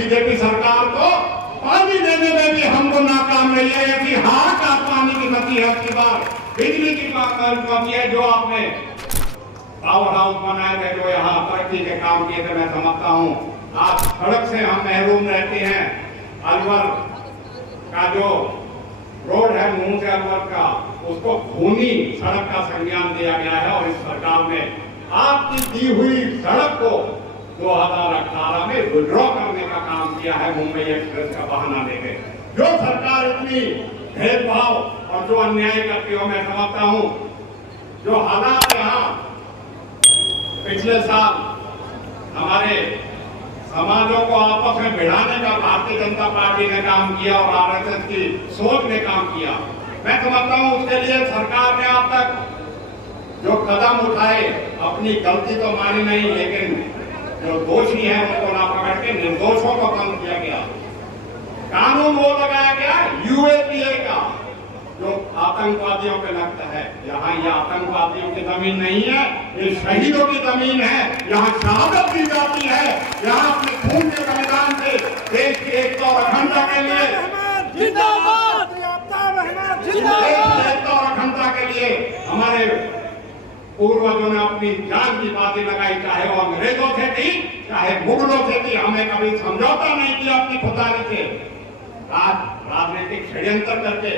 BJP सरकार को पानी देने में भी हमको नाकाम रही है। ऐसी हाथ आप पानी की मती है, आपकी बार बिजली की कमी है। जो आपने पावर हाउस बनाए थे, जो यहाँ तरक्की के काम किए थे, मैं समझता हूँ आज सड़क से हम महरूम रहते हैं। अलवर का जो रोड है मुंह से अलवर का, उसको खूनी सड़क का संज्ञान दिया गया है और इस सरकार ने आपकी दी हुई सड़क को 2018 में विड्रॉ करने का काम किया है मुंबई एक्सप्रेस का बहाना देके। जो सरकार इतनी भेदभाव और जो अन्याय करती हो, मैं समझता हूं जो हालात यहाँ पिछले साल हमारे समाजों को आपस में भिड़ाने का भारतीय जनता पार्टी ने काम किया और आरएसएस की सोच ने काम किया, मैं समझता हूं उसके लिए सरकार ने अब तक जो कदम उठाए, अपनी गलती तो मानी नहीं, लेकिन जो दोषी है उनको ना पकड़ के निर्दोषों को बंद किया गया। कानून वो लगाया गया यूएपीए का, जो आतंकवादियों पे लगता है। यहाँ ये आतंकवादियों की जमीन नहीं है, ये शहीदों की जमीन है। यहाँ शहादत दी जाती है, यहाँ अपने खून के बलिदान से देश की एकता और अखंडता के लिए जिंदाबाद, एकता और अखंडता के लिए हमारे पूर्वजों ने अपनी जान की बातें लगाई, चाहे वो अंग्रेजों से थी, चाहे मुगलों से थी। हमें कभी समझौता नहीं किया अपनी खुदारी से। आज राजनीतिक षड्यंत्र करके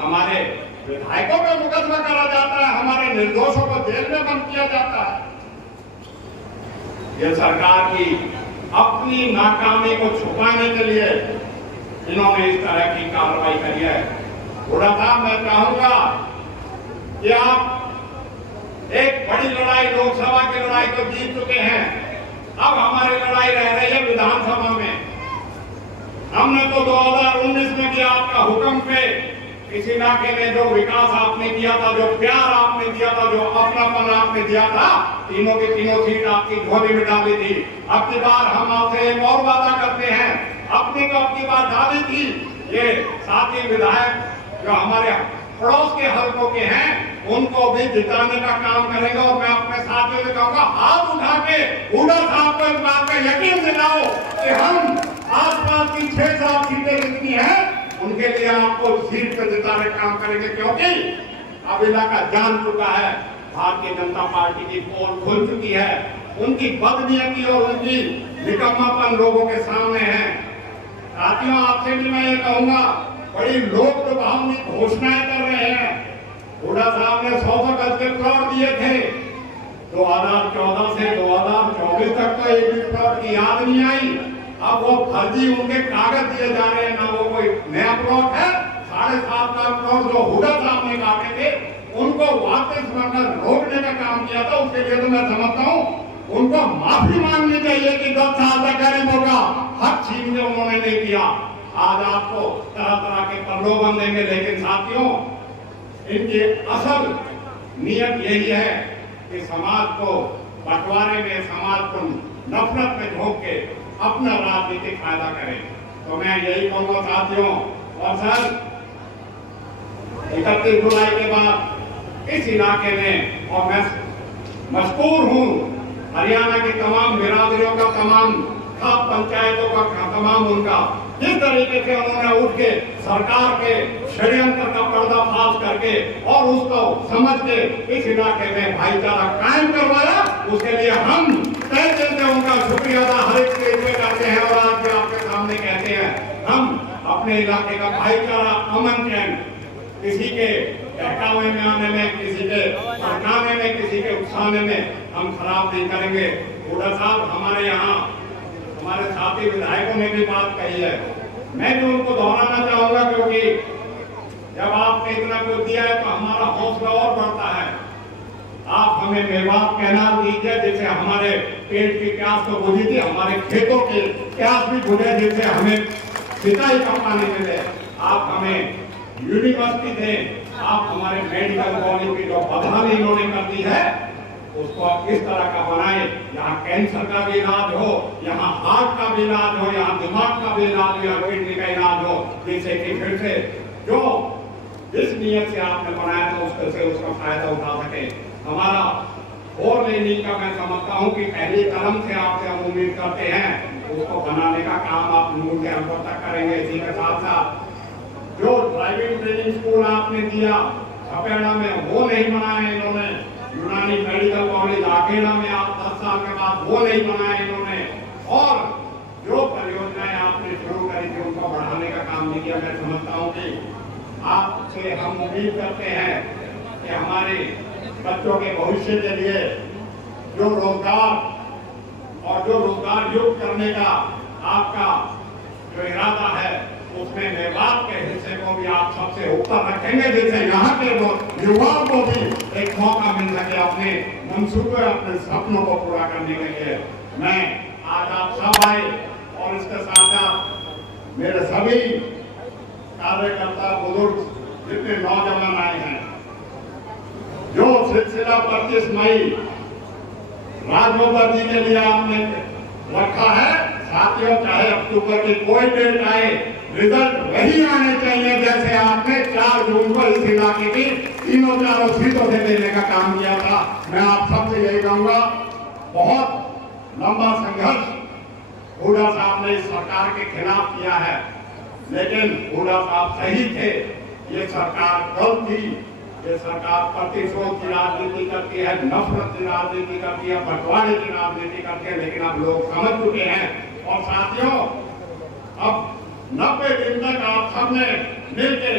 हमारे विधायकों पर मुकदमा करा जाता है, हमारे निर्दोषों को जेल में बंद किया जाता है। ये सरकार की अपनी नाकामी को छुपाने के लिए इन्होंने इस तरह की कार्रवाई करी है। थोड़ा सा मैं चाहूंगा कि आप एक बड़ी लड़ाई, लोकसभा की लड़ाई तो जीत चुके हैं, अब हमारी लड़ाई रह रही है विधानसभा में। हमने तो 2019 में भी आपका हुक्म पे इस इलाके में जो विकास आपने किया था, जो प्यार आपने दिया था, जो अपनापन आपने दिया था, तीनों की तीनों सीट आपकी झोली में डाली थी। अब की बार हम आपसे एक और वादा करते हैं, अपनी तो अब की बार डाली थी, ये साथी विधायक जो हमारे पड़ोस के हल्कों के हैं उनको भी जिताने का काम करेंगे। और मैं अपने साथियों से कहूंगा, हाथ उठा के हुड्डा साहब को इस बात का यकीन दिलाओ कि हम आसपास की 6-7 सीटें जितनी हैं उनके लिए आपको सीट पर जिताने का काम करेंगे, क्योंकि अब इलाका जान चुका है भारतीय जनता पार्टी की पोल खुल चुकी है। उनकी बदनीयती और उनकी निकम्मापन लोगों के सामने है। साथियों, आपसे भी मैं ये कहूंगा, बड़ी लोक लुभावनी घोषणाएं कर रहे हैं। हुड्डा साहब ने 100 गज के प्लॉट दिए थे 2014 से 2024 तक, तो एक भी प्लॉट की याद नहीं आई। अब वो फर्जी उनके कागज दिए जा रहे हैं, ना वो कोई नया प्लॉट है। 7.5 लाख प्लॉट जो हुड्डा साहब ने काटे थे उनको वापस मतलब रोकने का काम किया था। उसके लिए तो मैं समझता हूँ उनको माफी मांगनी चाहिए कि 10 साल तक गरीबों का हक छीन के उन्होंने नहीं किया। आज आपको तरह तरह के प्रलोभन देंगे, लेकिन साथियों इनकी असल नियत यही है कि समाज को बंटवारे में, समाज को नफरत में झोंक के अपना राजनीतिक फायदा करें। तो मैं यही कहूंगा साथियों, और सर 31 जुलाई के बाद इस इलाके में, और मैं मशकूर हूं हरियाणा की तमाम बिरादरियों का, तमाम खाप पंचायतों का, तमाम उनका जिस तरीके से उन्होंने उठ के सरकार के षड्यंत्र का पर्दाफाश करके और उसको समझ के इस इलाके में भाईचारा कायम करवाया, उसके लिए हम तहे दिल से उनका शुक्रिया अदा हर एक स्टेज पे करते हैं। और आज भी आपके सामने कहते हैं, हम अपने इलाके का भाईचारा, अमन चैन किसी के बहकावे में आने में, किसी के भड़काने में, किसी के उकसाने में हम खराब नहीं करेंगे। हुड्डा साहब हमारे यहाँ हमारे साथी विधायकों ने भी बात कही है, मैं भी उनको दोहराना चाहूंगा, क्योंकि जब आपने इतना कुछ दिया है तो हमारा हौसला और बढ़ता है। आप हमें मेवात कहना दीजिए, जिससे हमारे पेट की प्यास तो बुझी थी, हमारे खेतों की प्यास भी बुझे, जिससे हमें सिंचाई का पानी मिले। आप हमें यूनिवर्सिटी दें, आप हमारे मेडिकल कॉलेज की जो बदहाली इन्होंने कर दी है उसको आप इस तरह का बनाए, यहाँ कैंसर का भी इलाज हो, यहाँ हार्ट का भी इलाज हो, यहाँ दिमाग का भी इलाज हो, यहाँ किडनी का इलाज हो, जिससे कि फिर से जो जिस नियत से आपने बनाया था उससे से उसका फायदा उठा सके। हमारा और लेने का मैं समझता हूँ कि पहले कदम से आपसे हम उम्मीद करते हैं, उसको बनाने का काम आप लोगों के अंदर तक करेंगे। इसी के साथ साथ जो ड्राइविंग ट्रेनिंग स्कूल आपने दिया छपेड़ा में, वो नहीं बनाए इन्होंने। यूनानी मेडिकल कॉलेज आखेड़ा में आप 10 साल के बाद वो नहीं बनाए इन्होंने। और जो परियोजनाएं आपने शुरू करी थी उनको बढ़ाने का काम नहीं किया। मैं समझता हूँ कि आपसे हम उम्मीद करते हैं कि हमारे बच्चों के भविष्य के लिए जो रोजगार और जो रोजगार युक्त करने का आपका जो इरादा है उसमें मेवात के हिस्से को भी आप सबसे ऊपर रखेंगे, जिससे यहाँ के युवाओं को भी एक मौका मिल सके अपने मंसूबे, अपने सपनों को पूरा करने के लिए। मैं आज आप सब आए और इसके साथ साथ मेरे सभी कार्यकर्ता बुजुर्ग जितने नौजवान आए हैं, जो सिलसिला 25 मई राजगोपाल जी के लिए आपने रखा है, साथियों चाहे अक्टूबर की कोई डेट आए, रिजल्ट वही आने चाहिए जैसे आपने 4 जून को इस इलाके की तीनों चारों सीटों से देने का काम किया था। मैं आप सबसे यही कहूंगा, बहुत लंबा संघर्ष हुड्डा साहब ने इस सरकार के खिलाफ किया है, लेकिन हुड्डा साहब सही थे। ये सरकार गलत थी, ये सरकार प्रतिशोध की राजनीति करती है, नफरत की राजनीति करती है, बंटवारे की राजनीति करती है, लेकिन अब लोग समझ चुके हैं। और साथियों, अब 90 दिन तक आप सबने मिलकर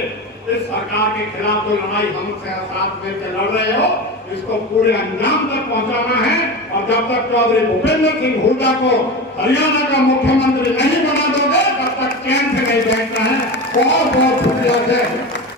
इस सरकार के खिलाफ जो लड़ाई हमसे साथ मिलकर लड़ रहे हो, इसको पूरे अंजाम तक पहुंचाना है। और जब तक चौधरी भूपेंद्र सिंह हुड्डा को हरियाणा का मुख्यमंत्री नहीं बना दोगे, तब तक चैन से नहीं बैठना है। बहुत बहुत शुक्रिया से